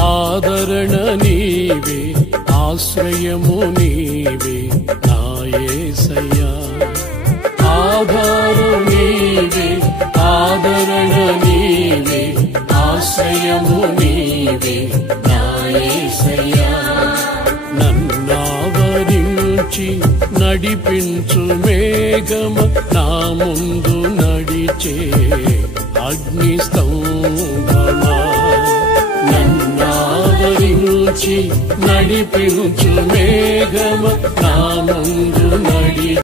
ఆదరణ నీవే, ఆశ్రయము నీవే నా యేసయ్యా. ఆధారం నీవే, ఆదరణ నీవే, ఆశ్రయము నీవే నా యేసయ్యా. నన్నావరించి నడిపించు మేఘమ, నా ముందు నడిచే అగ్ని స్తంభమా. నన్నావరించి నడిపించు మేఘమ, నా ముందు నడి